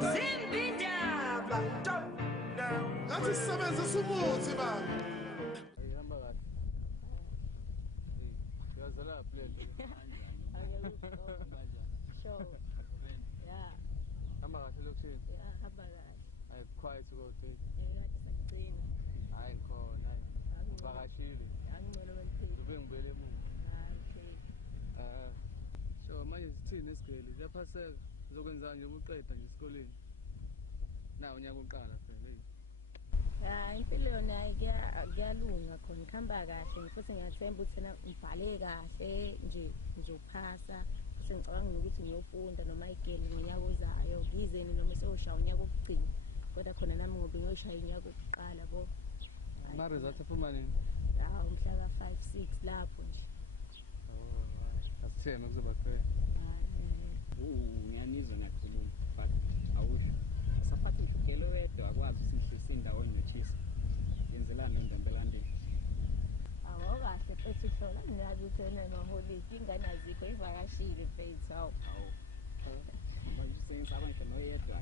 Zimbindaba. Ngathi sisebenzisa umuthi baba. Ayihamba kahle. Yazala plan. Sure. Yeah. Hamba kahle lokuthini? Yeah, hamba kahle. Ay quiet ukuthi. Ngathi sakugcina. Hayi ngikhona. Vakashile. Angcono bengiphila. Ube ngibele emuva. Okay. So manje sithini esigcwele? Kuyaphaseka. Uzokwenza nje ubuqeda nje esikoleni. Na unyaka uqala phela hey. Impilo yona kuyalunga khona ikhamba kahle futhi ngiyathemba ukuthi ngibhale kahle nje ngizophasa futhi ngicabanga ukuthi ngiyofunda noma igele ngonyaka ozayo ngizeni noma seyoshaya unyaka wokugcina kodwa khona nami ngoba ngiyoshaya unyaka wokuqala bo Ma result aphuma nini? Umhla ka 5 6 lapho nje. Asitheme kuzoba fair. Ngiyanizwa nakhuluma but awusho asaphathe inhlukelo wedwa akwazi usihlisa indawonye nochisa yenzelana endambelandeni Kahle futhi hlola ngiyazi ukuthi noholisi ingane azikho ivakashile mfethu awu manje sengisaba ngisho noyedwa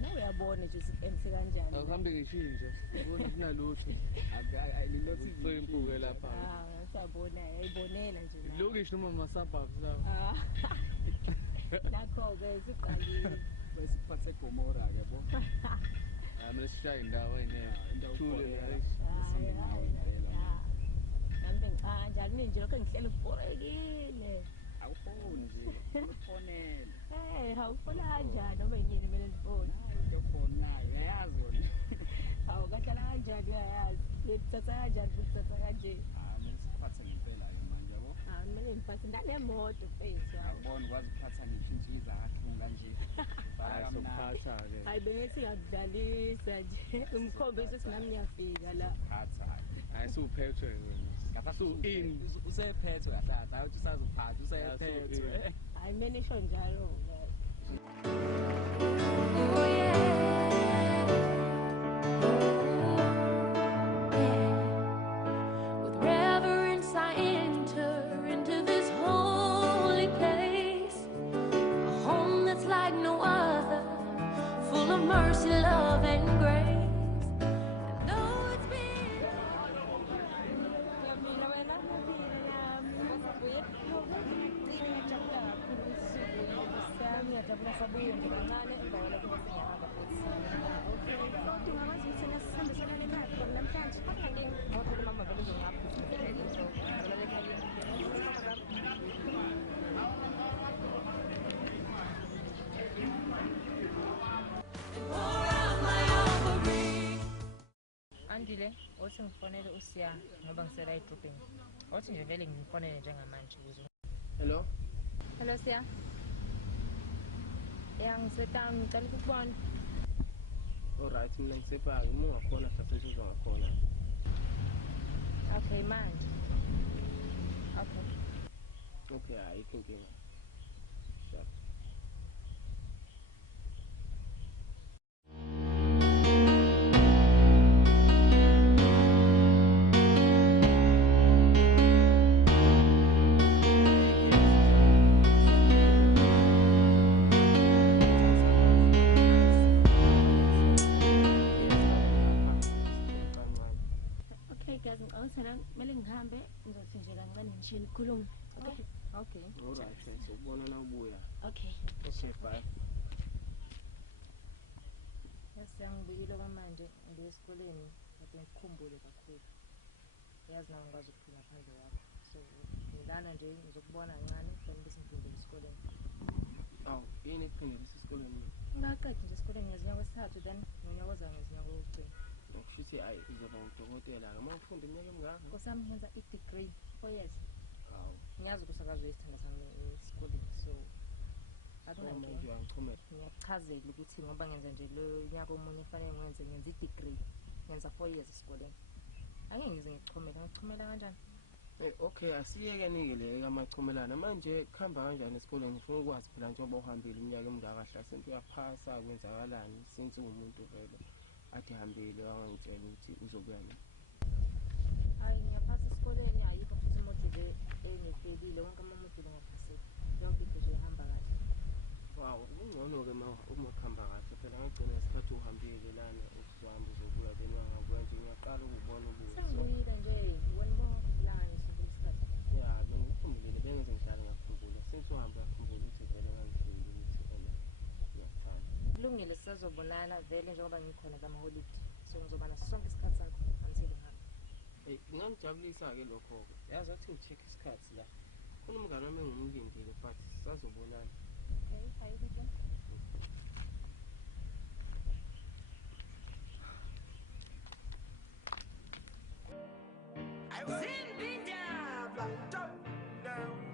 nawe uyabona nje usipense kanjani Akuhambe ngishintshe. Ubona kunalutho. lilothi Soyimpuke lapha. Siyabona yayibonela nje Lokish noma ma-suburbs lapha. Nakho-ke siqalile wesiphathe Gomora ke bo Manje sishaye indawo indawo Thule Nami ngicanja kuninje lokho ngihlele uforekile awufoni nje ufonele awufona kanjani noma yini kumele ngifone ngiyofona nayo uyayazi wona kahlala kanjani uyayazi ngikuthatha kanjani ngikuthatha kanje manje siphathe ngempela ke manje yabo kumele ngiphathe ndanemoto mfethu awubona ukwazi ukuphatha ngishintshiza kahlunga nje Hayi sokuphatha-ke. Hayi bese ngiyakudlalisa nje umkhombisa ukuthi nami ngiyafika la phatha Hayi suphethwe wena. Su-in. Usephethwe kahle awuthi usazophatha usephethwe hayi mina isho njalo With reverence I enter into this holy place, a home that's like no other, full of mercy, love, and grace. And though it's been Andile, othi ngifonele uSiya ngoba ngisela i-dropping. Othi nje vele ngifonele njengamanje ukuze. Hello? Hello Siya. Ngisetown ngicela ukubona. Alright, mina ngisebhaki uma ungakhona mhlawumbe sizongakhona. Okay manje. Okay, ayikho inkinga. Sure. kumele ngihambe ngizothi nje kancane nje nikhulume. Okay. Alright, so ubona na ubuya. Okay. Okay, bye. Siyangibikile kwamanje ngiye esikoleni kodwa ngikhumbule kakhulu. Yazi nawe ngikwazi ukuphila phandle yakho. So ngilana nje ngizokubona kancane then bese ngiphindele esikoleni. Aw, yini ekuphindele esikoleni? Ngaqeda nje esikoleni ngezinyanga wesithathu then ngonyaka ozayo ngezinyanga wokugcina. Kushuthi ayi uzoba udokotela ke mawufunda iminyaka emingaka? Nkosami ngenza i-degree 4 years. Aw. Ngiyazi ukuthi akazi isithanda sami esikoleni so manje uyangichumela. Ngiyachazela ukuthi ngoba ngenza nje lo nyaka omunye fanele ngenza i-degree ngenza 4 years esikoleni. Angeke ngize ngichumela kanjani? Okay, asiyeke nike le amachumelana manje kuhamba kanjani esikoleni ngifuna ukwazi phela njengoba uhambile iminyaka emingaka hlala sento uyaphasa kwenzakalani since umuntu vele athi hambile wangitshela ukuthi uzobuya nini. Hayi ngiyaphasa esikoleni ayikho futhi module engifeyilile wonke amamodule ngaphasile. Yonke into nje ihamba kahle. Wow, ungcono ke uma kuhamba kahle angagcina isikhathi uhambile lana uzohamba uzobuya then wangabuya nje ngiyaqala ukubona ubuso Sangibuyile nje wena bonke ngisonto isikhathi. ya bengikhumbulile bengenze ngihlale ngakhumbula since uhambe yakhumbula ukuthi vele ngangithembile ukuthi ngiyaqala Kulungile sisazobonana vele njengoba ngikhona zamaholide. So ngizoba naso sonke isikhathi sakho until ngihamba. Kungangijabulisa-ke lokho-ke yazi athi ngi-check isikhathi la khona umngane wami engimlindile but sisazobonana Okay, ayikho.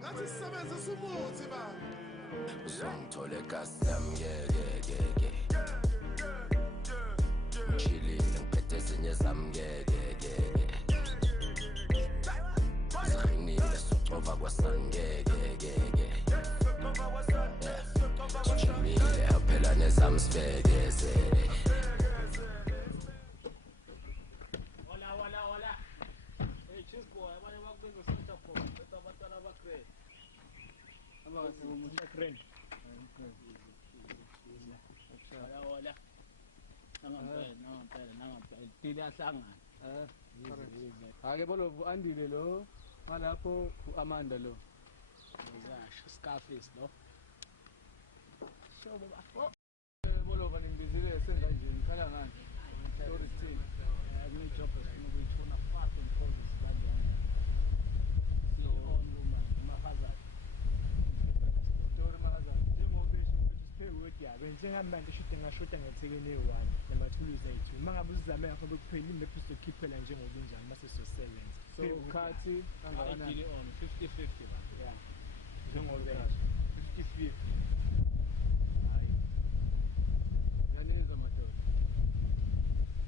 Ngathi sisebenzisa umuthi baba. Uzongithola egasam ngeke Chilling ngiphethe ezinye zami ngeke Siqinile socova kwasani ngeke Sijimile phela nezami sibekezele Hola. Hey, cheers boy. Abanye bakubiza center point. Bese abantwana bakre. Abasebenzisa Hola. Nangampela. Dile ahlangana. Ake bolo andile lo malapho uAmanda lo. Uzasho Scarface lo. Shobo bafo. Bolo baningibizile senza nje ngikhala ngani. Story team. Ngijobe ngikufuna fast and furious kanjani. So mahazard. Story maza. Njengoba besho ukuthi yabe njengamanje shothi ngashoda ngethekeni eyi-1 namathuluzi ayi-2 uma ngabe uzizame ngakho bekuphela imephu izokhiphela njengokunjani mase sizosebenza So ukhathi kangakanani? Dile on 50-50 la. ya njengoba 50-50 Hayi. Yaneza madoda.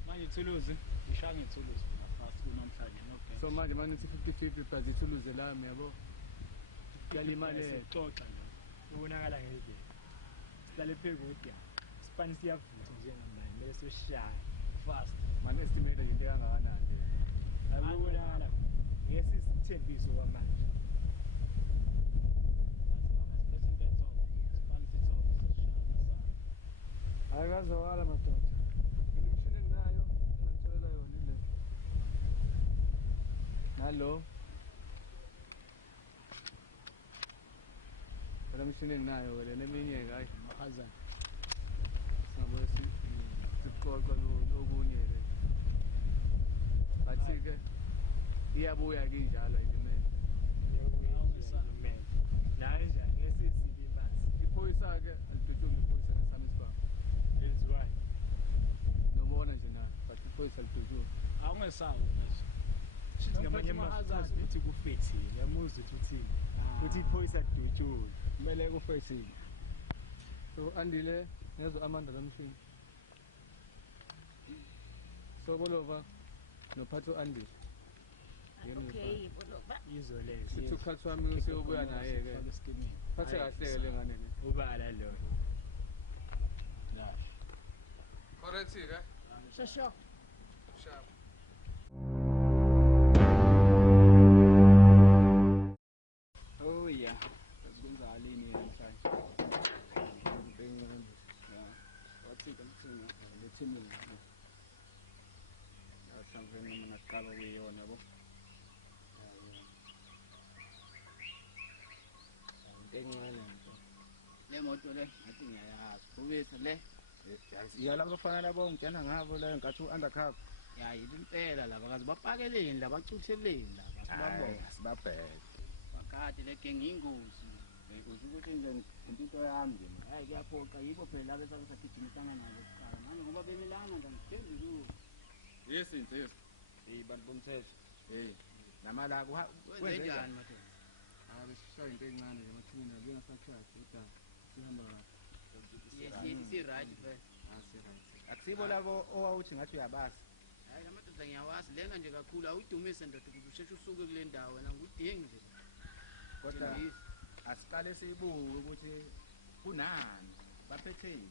Manje ithuluzi ngishaya ngethuluzi fast kunamhlanje no game. So manje manithi 50-50 plus ithuluze lami yabo. Kuyalimale. sixoxa nje ubonakala ngendlela sihlale phezu kodwa isipani siyavutha njengamanje kumele soshaya Fast. Man estimate into yangakanani. akubonakala ngesisithembiso kwamanje Akazowala madoda. Imishini enginayo ngitholela yona ile. Nalo. Phela imishini enginayo wena neminye hayi Mahazard. singabe siqoqa lokunye ke. Bathi ke iyabuya ke injalo imene. naye njani ngesisilimazi Iphoyisa ke aliduduma iphoyisa lesami sibaba. lenziwayo Nobona nje na but iphoyisa aliduduma. Awungesabi manje. shithi ngamanye amazwi ukuthi kufethile yamuzi ukuthi uthini ukuthi iphoyisa lidutshule Kumele kufethile. So andile ngezo Amanda lomshini. So bolova nophatho andile. Okay, boloba. izo lezo Sithi ukhathi wami useyobuya naye ke. Phathe kahle ke lengane le. ubala lo Correct ke? Shosho. Sharp. Oh yeah. Kwenzakalini namhlanje? Wathi kamthina lethimini. Yasamveni mina siqala kuyiyona yabo. encane nto Le moto le ngathi ngiyayazi. Ubese le Yala bafana labo ngitshena ngabo la ngathi u-undercover. ya impela laba kazi bapakeleni laba bacutheleni laba sibabona. Sibabheke. Bakade le gang ingozi. Uthi ukuthi nje impilo yami nje. Hayi kuyaphoqa yibo phela laba esagijimisana nabo kuqala. Manje ngoba bemelana ngangithembi Insizwa. Hey bantu bomthetho. Hey. Namala kwenzenjani manje? Besishaya into encane nje mathini la bengasakhathi kodwa sihamba Yes, si right phela. Akusibo labo owawuthi ngathi uyabazi. Hayi lamadoda ngiyawazi lenga nje kakhulu awuyidumise ndoda ukuze usheshe usuke kule ndawo wena ngudingi nje. Kodwa asiqale sibuke ukuthi kunani baphetheni.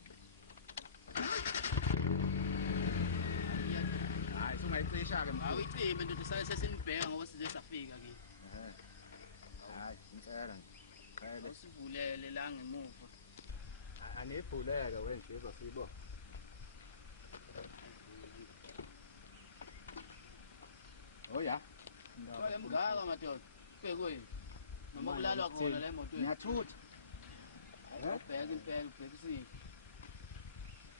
Hayi sungayicisha ke mfowethu. Awuyicime ndoda sale sesinibheka ngoba size safika ke. Hayi ngicela nje. Usivulele la ngemuva. Anebhuleka wena nje uzosibona. ya Soya mngaka madoda. Bhekwe. Noma kulalwa khona le moto. Ngiyathutha. Bheka impela ubhekisile.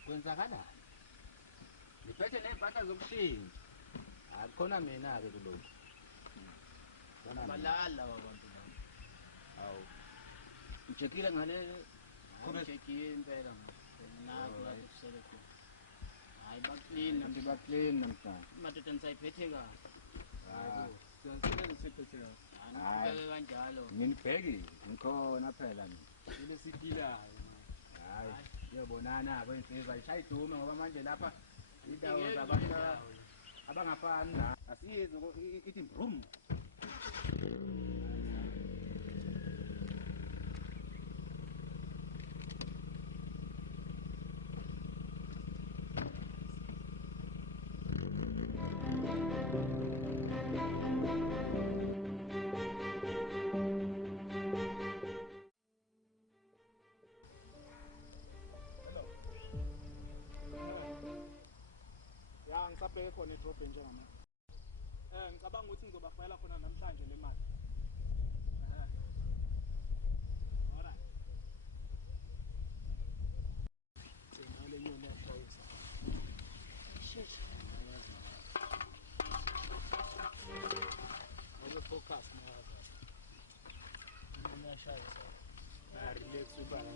Kwenzakala. Ngiphethe neziphatha zokuhlinza. Akukhona mina ke kulokho. Balala abantu la. Awu. Ucheckile ngale Ucheckile impela naku la kusele khona. Hayi baklin namhlanje. Madoda nisayiphethe kahle. Hayi. Siyasebenza siphethe kahle. Hayi kanjalo. Nginibheki ngikhona phela mina. Ile sikilayo. Hayi, uyabonana kwenziwa ishaya idume ngoba manje lapha indawo zabantu abangafani la. Asiyizo ithi brum. Ngisabheke khona edrobheni njengamanje. Ngicabanga ukuthi ngizobafayela khona namhlanje le mali. Alright. Ngale yona yashayisa. Shit. Ngeke focus manje. Yona yashayisa. Relax ubala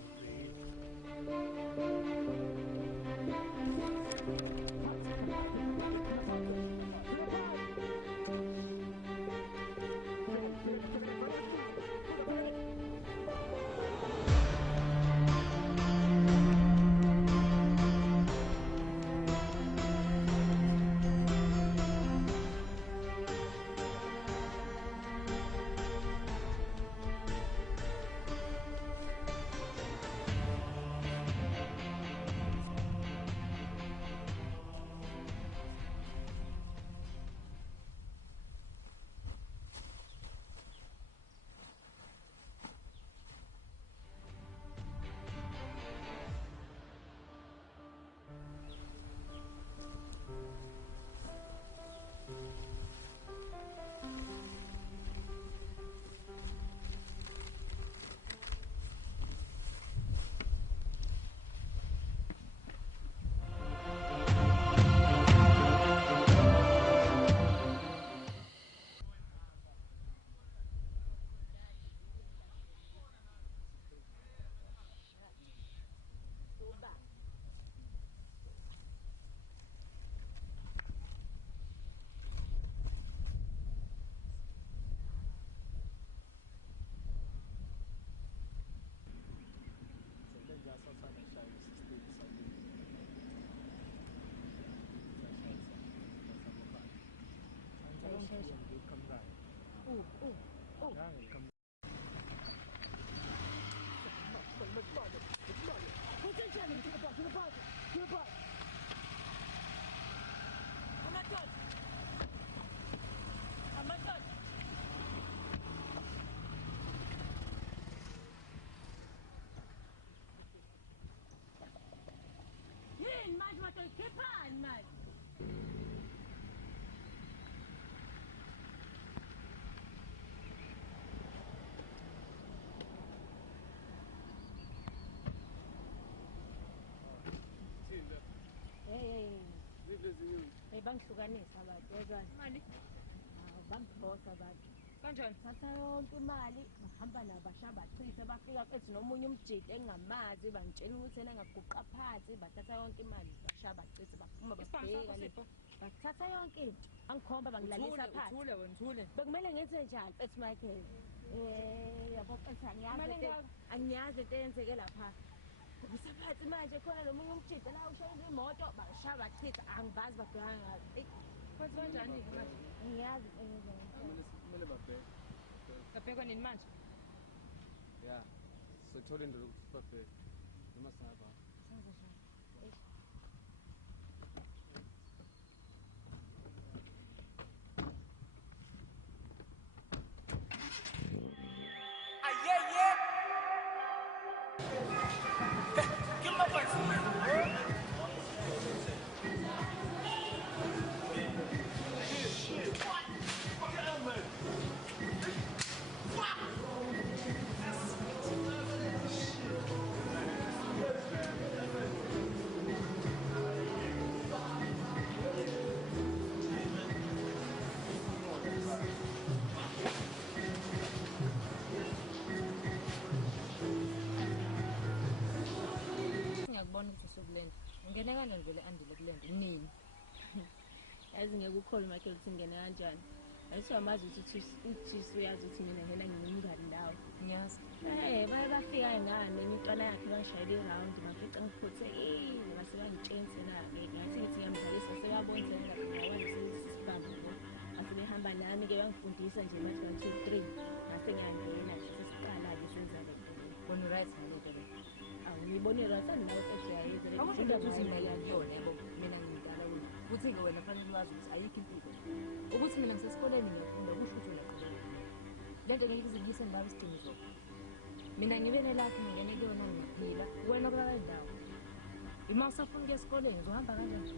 bangihlukanisa abantu yezwa imali bangiphosa abantu kanjani thatha yonke imali bahamba nabasha bachithe bafika ethi nomunye umjidi engingamazi bangitshela ukuthi yena ngaguqa phansi bathatha yonke imali basha bachithe baphuma babheka bathatha yonke into bangikhomba bangilalisa phansi bekumele ngenze njani ethi Michael yabo ethi angiyazi into eyenzeke lapha Ngisaphathi manje khona nomunye umjida la ushayela imoto bashaya bachitha angibazi babheka ngazi kwenza kanjani ke manje ngiyazi kumele babheke babhekwa nini manje ya sithole indlela ukuthi babheke noma singaba senze njani ngiyabona ukuthi usukulenda ungene kanjani vele andile kulenda nini yazi ngeke ukhole Michael ukuthi ngene kanjani ayisho amazi ukuthi uthisi uyazi ukuthi mina ngena nginomngani nawe ngiyazi bafika ngane imicwana yakhe bashayela iround bafica ngiphothekile base bangitshentse na-ke ngathi ngithi ngiyamdlalisa sebabonze ngakwanisibambo ase behamba nami-ke bangifundisa nje bathi 1 2 3 ngase ngiyangena sesiqala-ke senza le bona right ngaloko le ngiyibone right andinawo awuthindazuzimeyakuyona yabo mina ngidala wena futhi-ke wena fanele wazi ukuthi ayikho impilo ukuthi mina ngisesikoleni ngiyafunda kusho ukuthi uyaqhubeka lento ngeke izikuyise ngibaba isidingo mina ngibe nelakhi ngingene kuyona ngiphila wena kulala ndawo ima usafuna ukuya esikoleni uzohamba kanjani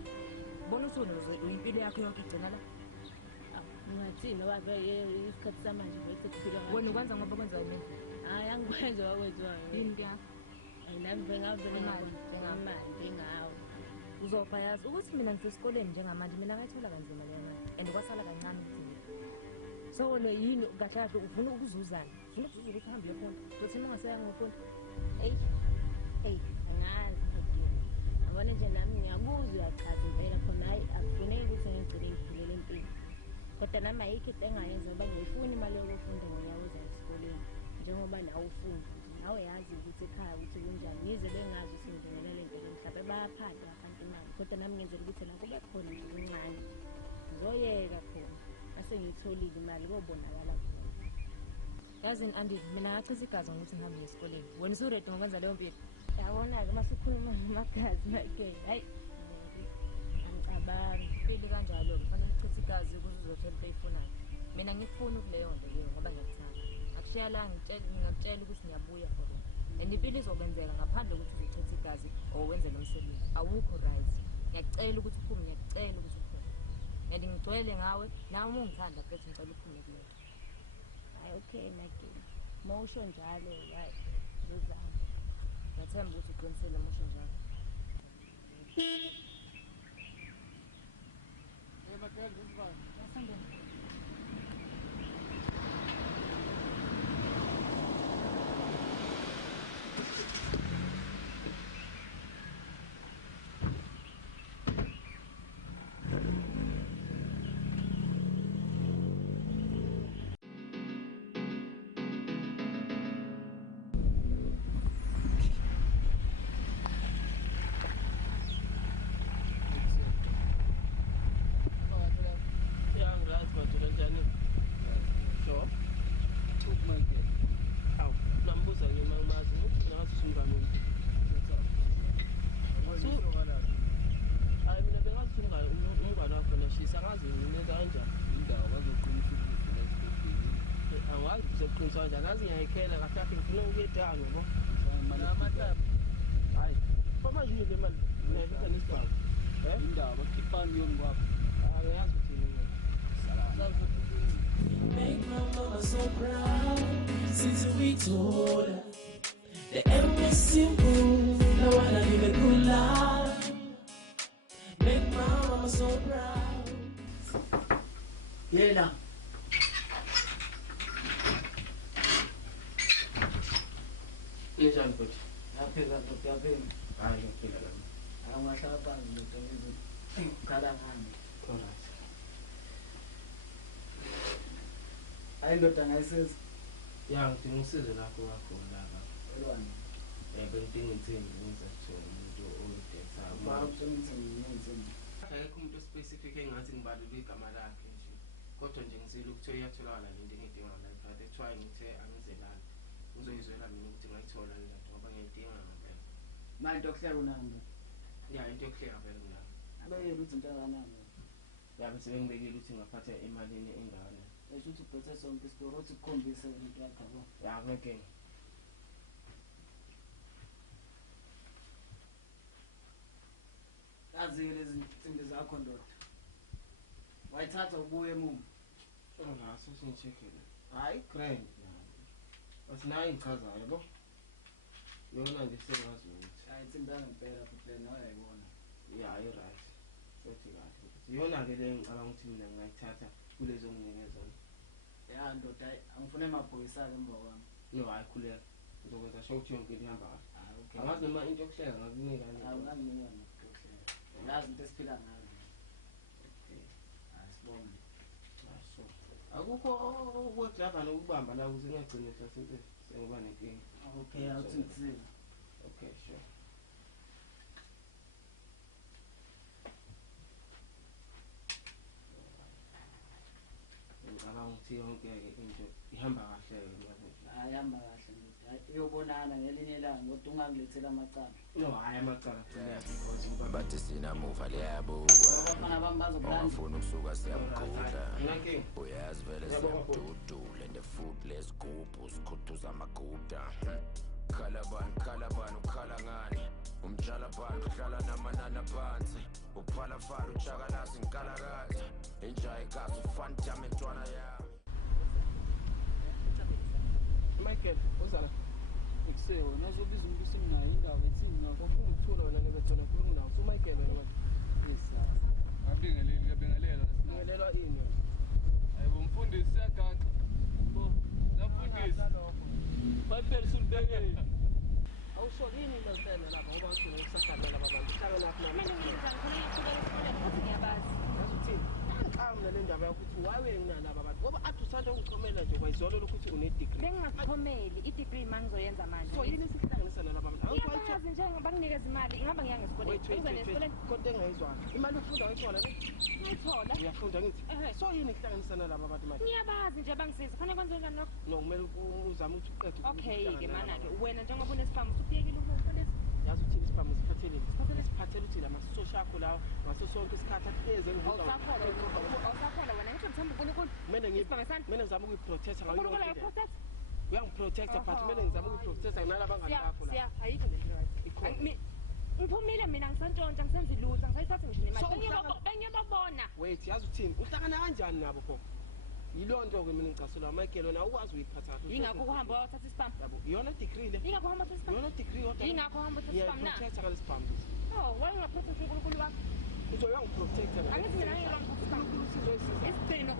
bona ukuthi uyimpilo yakho yonke igcina la ungathini ngoba vele isikhathi samanje vele sekuphila wena ukwenza ngoba kwenziwa yini hayi angikwenza wakwenziwa yini kuyakho nami ngavele imali ngawo uzopha yazi ukuthi mina ngisesikoleni njengamanje mina ngayithola kanzima leyo mali and kwasala kancane ukuthi so wena yini kahle kahle ufuna ukuzuzana ufuna ukuzuza ukuthi uhambe uyofunda uzothi uma ungaseyanga ngofunda angazi abone nje nami ngiyakuzwa uyachaza impela khona hayi akufuneki ukuthi ngigcine ngiphulela empilo kodwa nami ayikho into engayenza ngoba ngiyifuna imali yokufunda ngonyaka ozayo esikoleni njengoba nawe ufunda nawe yazi ukuthi ekhaya ukuthi kunjani yize bengazi ukuthi ngingenela le nto le mhlawumbe bayaphatha abantu imali kodwa nami ngenzela ukuthi la kube khona nje kuncane ngizoyeka khona base ngiyitholile imali kobonakala khona yazini andi mina ngachitha igazi ngokuthi ngihambe esikoleni wena usuredi ngokwenza leyo mpilo yabona-ke uma sikhuluma ngamagazi Michael hayi angicabangi impilo kanjalo-ke kufanele uchithe igazi ukuze uzothola into oyifunayo mina ngikufuna ukuleyo nto leyo ngoba ngiyakuthanda akushiya la ngingakutshela ukuthi ngiyabuya for and impilo izokwenzeka ngaphandle kokuthi uzochitha igazi or wenze lo msebenzi awukho right ngiyakucela ukuthi uphume ngiyakucela ukuthi uphume and ngigcwele ngawe nawe uma ungithanda futhi ngicela uphume kuleyo hayi okay Michael uma usho njalo hayi ngizozama ngathemba ukuthi uqinisele uma usho njalo Michael, this is fine. Ngazi ngiyayikhela kahle ngifuna ukuyedanga yabo namatap hayi koma nje imali ngiyayithatha nesibhawu indaba khiphani yoni kwakho yazi ukuthi mina Make my mama so proud since we told her the end was simple. No one live a good life. Make my mama so proud. Yena Njani futhi? yapheka ndoda yapheka. Hayi ngiphila lami. Angahlala phansi ndoda ngizo. Khala ngami. Alright. Hayi ndoda ngayisiza. Ya ngidinga usizo lakho lapha. Elwani. Bengidinga insimbi ngizathola umuntu oyidethayo. Akekho umuntu specific engathi ngibalule igama lakhe nje. Kodwa nje ngizile ukuthi uyatholakala le nto engidinga la phakathi etry ngithe angizelani. Ngizoyizwela mina ukuthi ngayithola le nto ngoba ngiyidinga ngempela. Manje into yokuhleka unami. Ya into yokuhleka vele mina. Abe ukuthi into kanani. Ya bese bengibekile ukuthi ngaphatha emalini engane. Esho ukuthi ubhethe sonke isikoro uthi ukukhombise into yakho yabo. Ya ngeke. Azike lezi zinto zakho ndoda. Wayithatha ubuye emuva. Ngaso singicheckile. Hayi grand. Asinayo ichaza yabo. Yona nje sengazi ukuthi. Hayi insimbi ngempela futhi nawe uyayibona. Ya right. Futhi kahle. Yona ke le ngicabanga ukuthi mina ngayithatha kulezo nginikeza. Ya ndoda angifune emabhoyisa ke emva kwami. No hayi khuleka. ngizokwenza sure ukuthi yonke into ihamba kahle angazi noma into yokuhlela ngakunika awungazinika nokuhlela nazi into esiphila ngayo asibone so akukho okwedlava nokubamba la ukuze ngagcine hlasimpe sengiba nenkinga okay awuthi ngisiza okay sure ukuthi yonke into ihamba kahle ayihamba kahle ngithi uyobonana ngelinye ilanga kodwa ungangilethela amacala no hayi amacala bathi sinamuva liyabuka abafana bami bazobulanda ungafuna ukusuka siyamkhudla uyazi vele siyamdudula and the foodless group usikhuthuza amaguda khalabani ukhala ngani umjala bani uhlala namanana phansi uphala fala ujakalazi ngikalakazi enjayi kazi ufantame ntwana yami Michael uzala Ekuseni wena uzobiza umuntu usemnayo indaba ethini nakho ukuthola wena ngethona khuluma nawe so Michael wena manje ngabingelela ngibingelelwa ini hayibo mfundisi siyagaxa bo namfundisi Michael sulibekele awusolini lo ntwana lapha ngoba ngithula ukusakhala laba bantu hlangana lapha nami mina ngizangikhona iqhubeka esikoleni futhi ngiyabazi yazi ngixamla le ndaba yokuthi wawe nalaba bantu ngoba athi usanda ungichomela nje kwayizolo ukuthi une degree bengingakuchomeli i-degree manje ngizoyenza manje so yini sikuhlanganisa nalaba bantu awuyazi njengoba nginikeza imali ingaba ngiya ngesikoleni uzone esikoleni konke engayizwana imali ufunda wayithola ne ngayithola uyafunda ngithi so yini kuhlanganisa nalaba bantu manje ngiyabazi nje bangisiza khona kwenze njani lokho no kumele uzame ukuthi uqede okay ke mana ke wena njengoba unesifamo usubiyekile umuntu lesi yazi uthini isiphamu siphatheleni siphathele uthi lamasosha akho lawo ngaso sonke isikhathi atheze ngivuka awusakhona wena ngithi ngithanda uNkulunkulu mina ngizama ukuyiprotecta ngayo yonke uyangiprotecta but mina ngizama ukuyiprotecta nalaba bangani bakho la ayikho le ngiphumile mina ngisantshontsha ngisenza iluza ngisayithatha ngisho nemali bengiyababona wait yazi uthini uhlangana kanjani nabo pho yilonto ke mina ngicasula Michael wena ukwazi uyiphatha ingakho uhamba wathatha isipam yabo iyona degree le ingakho uhamba wathatha isipam iyona degree kodwa ingakho uhamba wathatha isipam na protecta ngale sipam oh why ungaprotecta uNkulunkulu wakho uzoyanga protecta angithi mina ngiyilona uNkulunkulu sizoyisiza isicino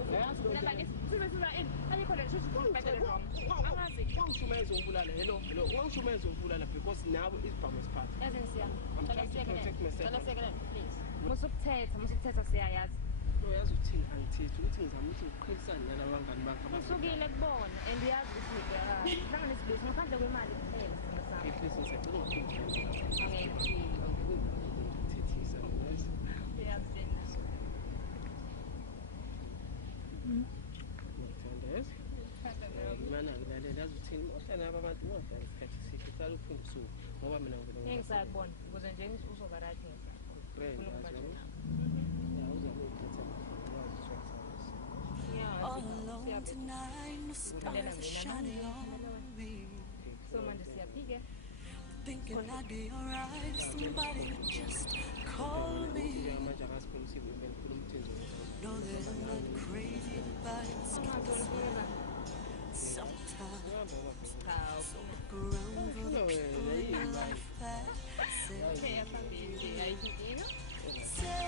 nabanye sizoyisiza ini ayikho le shishi kubhedele angazi ungishumeza ngibulala hello ungishumeza ngibulala because nawe isibhamu siphatha yazi ngiyami I'm trying to protect myself please musukuthetha siyayazi yazi uthini angithethi ukuthi ngizama ukuthi ngiqhelisane nalaba bangani bakho usukile kubona and uyazi ukuthi ngiyakhala hlangana isibhizi ngaphandle kwemali kuphela singasami please ngisacela ungiphinde angeke ngithethisa yes uyazi yes mana ngilalela yazi uthini ohlala laba bantu ngoba isikhathi sihle uhlala uphinde usuku ngoba mina ngisakubona ukuze nje uzoba right All alone tonight, the stars are shining on me. Thinking I'd be alright if somebody would just call me. Know that I'm not crazy about it. Sometimes look around for the people in life that save me. I need some.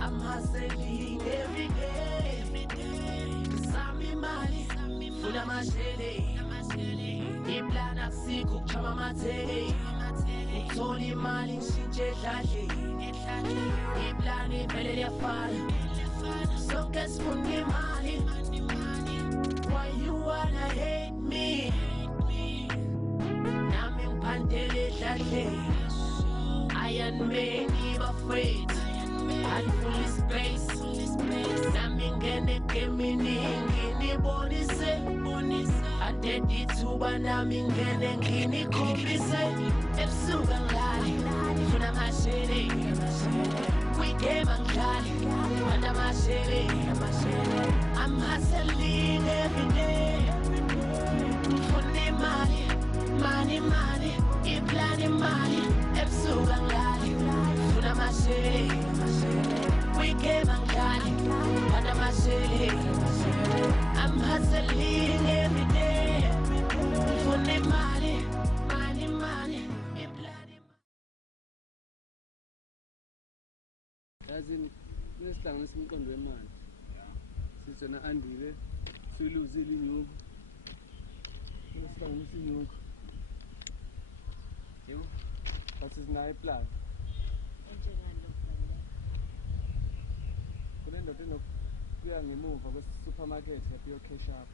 I'm hustling every day. Sami mali, funa mashele. Iplana siku kuchama mate. Utoli mali nshinche dlahle. Iplani vele liyafana. Sonke sifune mali. Why you wanna hate me? Nami ngiphandele dlahle. Iron Man, give afraid. And full of space. Nami ngene keminingi nibonise. Adedi tuba nami ngene ngini kombise. Ebusuku ngilali, funa mashele. Weekend ngilali, funa mashele. I'm hustling every day. Funa money, money. Iplani mali, ebusuku ngilali. I'm hustling every day. For the money, money, money. yazi nesihlanganisa umqondo wemali sisona andile siluzile inyuku nesihlanganisa inyuku yebo bathi sinayo iplan kunendoda enokuya ngemuva kwesi-supermarket yaphiwa cash up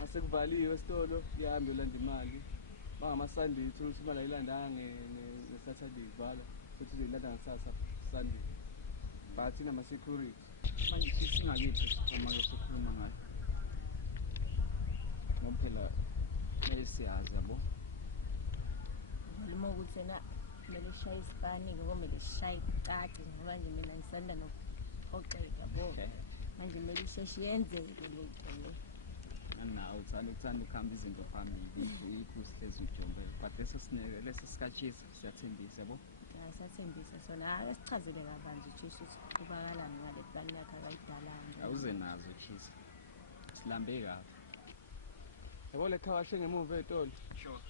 mase kuvaliwe esitolo ihambe ilanda imali bangamasunday uthola ukuthi imali ayilandanga ngesaturday ivala futhi izoyilanda ngasasa sunday but inama-security manje singakithi isikhwama-ke sokhuluma ngayo ngoba phela kumele siyazi yabo ngikhuluma ukuthi ena kumele sishaye isipani-ke komele sishaye icaci ngoba nje mina ngisanda nokuphoxeka yabo manje kumele isheshe yenzeke le nto le nawo uthanda ukuhamba izinto phambili ikho sihlezi ujombele but leso sikatshisa siyathembisa yabo sathembisa sona hayi sichazele kabanzi uthisha ukuthi kubakalani ngale plani yakhe akayidalanga awuze nazo tshisa silambe kahle yabo le car wash ngemuva ey'tolo sure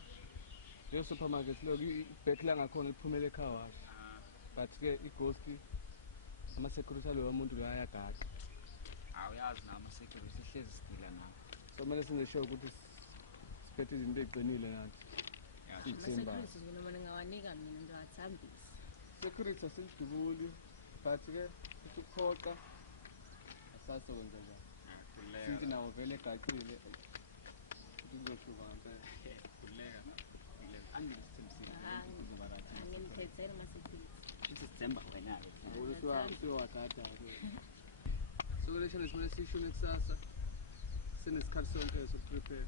leyo supermarket loku ibhekhi langakhona liphumele ecar wash but-ke ighosti ama-security aloyo muntu lo ayagada awuyazi nawo ama-security ehlezi sidila nawo so kumele singesho ukuthi siphethe izinto ey'qinile nathi ama-security noma ningawanika mina ngiwathambisa security asilidubuli but-ke futhi ukuphoqa asasokwenza njani sinti nawo vele egaqile futhi kuzoshuka ngempela angimkhethele ama-security isithemba wena-ke siwagada-ke so lesho nesimele sisho nekusasa sinesikhathi sonke sokuprepare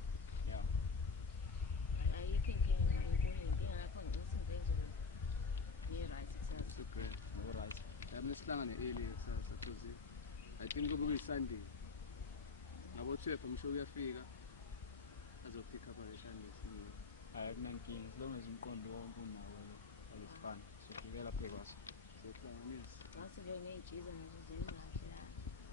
ayikho inkinga yakho ngisinto ezobe ngi-right right yami sihlangane early kusasa because I think kube kuyisunday ngabo 12 ngisho kuyafika azopick up ngesunday sinye hayi akunankinga as long as umqondo wonke unawo alesifana sofikela phe kwaso sohlanganisa ngase nje ngey'jiza nazo zemkahle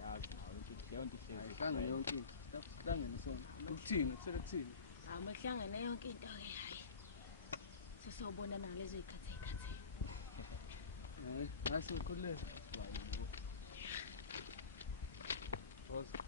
yazi nawo leyo nto ihlangane yonke into sihlangene sona ukuthini kusele kuthini uma kuhlangane yonke into-ke hayi sesiyobona nalezo y'khathi nasi ukhululeke